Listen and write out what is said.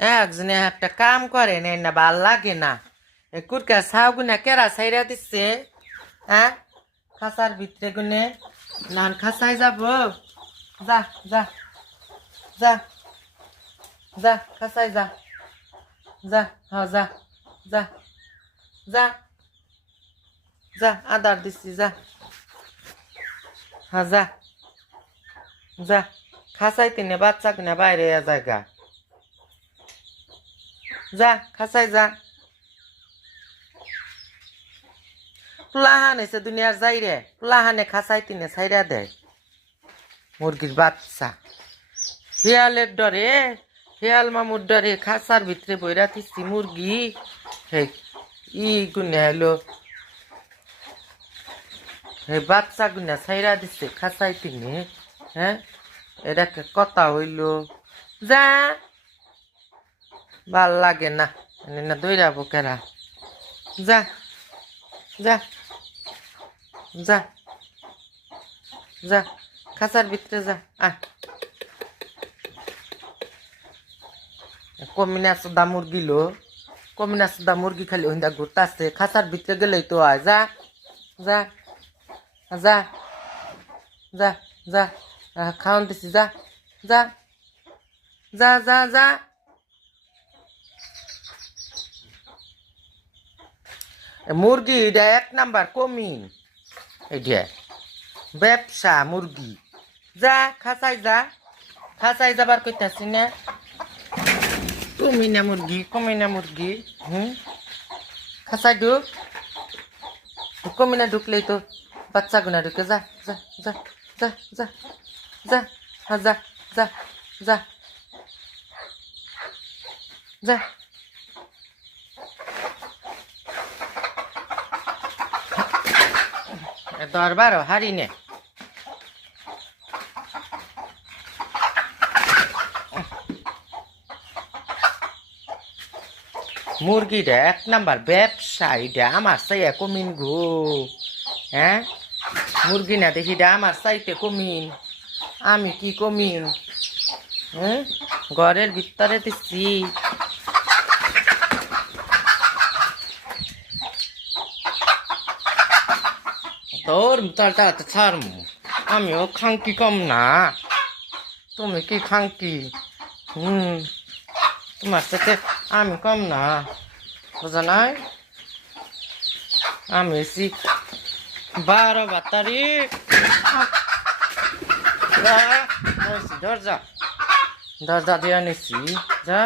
একজনে একটা কাম করে নেই না, ভাল লাগে না। এ কুরকা ছাউ গুনা কেরা ছাইরা দিচ্ছে। হ্যাঁ, খাসার ভিতরে গুনে নান খাসাই যাব। যা যা যা যা খাসাই যা যা, হ্যাঁ যা যা যা যা, আদার দিচ্ছি যা, হ্যাঁ যা যা। খাসাই তিনে বাচ্চা কিনা বাইরে জায়গা যা, খাসাই যা। পুলাহান এসে দুনিয়ার যাই রে, পুলাহানে খাসাই তিনে ছাইরা দেয় মুরগির বাচ্চা। শিয়ালের ডরে, শিয়াল মামুর ডরে খাসার ভিতরে বইরা থিসি মুরগি। হে ই গুনে হলো, হে বাচ্চা গুনা ছাইরা দিচ্ছে খাসাই তিনে। হ্যাঁ, এটা কথা হইল। যা, ভাল লাগে না, না দৌড়াবো কেরা। যা যা যা যা, খাসার ভিতরে যা। কমিনা সুদা মুরগি লো, কমিনা সুদা মুরগি খালি ওইন্দা ঘুরতাছে, খাসার ভিতরে গেলেই তো আয়। যা যা যা যা যা, খাওয়ান দিছি যা যা যা যা যা। মুরগি এটা 1 নাম্বার কমিন, এটা ব্যবসা মুরগি। যা খাসাই যা, খাসাই যাবার কইতাছি না। কমিনা মুরগি, কমিনা মুরগি। খাসাই ঢুক, কমিনা ঢুকলেই তো বাচ্চা গুনা ঢুকে। যা যা যা যা যা যা, হ্যাঁ যা যা যা যা। দরবারও হারি নে। মুরগিটা 1 নাম্বার ব্যবসা, এটা আমার চাইয়া কমিন গো। হ্যাঁ, মুরগি না দেখিটা আমার চাইতে কমিন, আমি কি কমিন। হ্যাঁ, ঘরের ভিতরে দিচ্ছি। তোর তালটা ছাড়মু, আমিও খাঙ্কি কম না। তুমি কি খাঙ্কি? তোমার সাথে আমি কম না, বুঝা নাই? আমি এসি 12 তারিখ। দরজা দরজা দিয়ে নিছি। যা।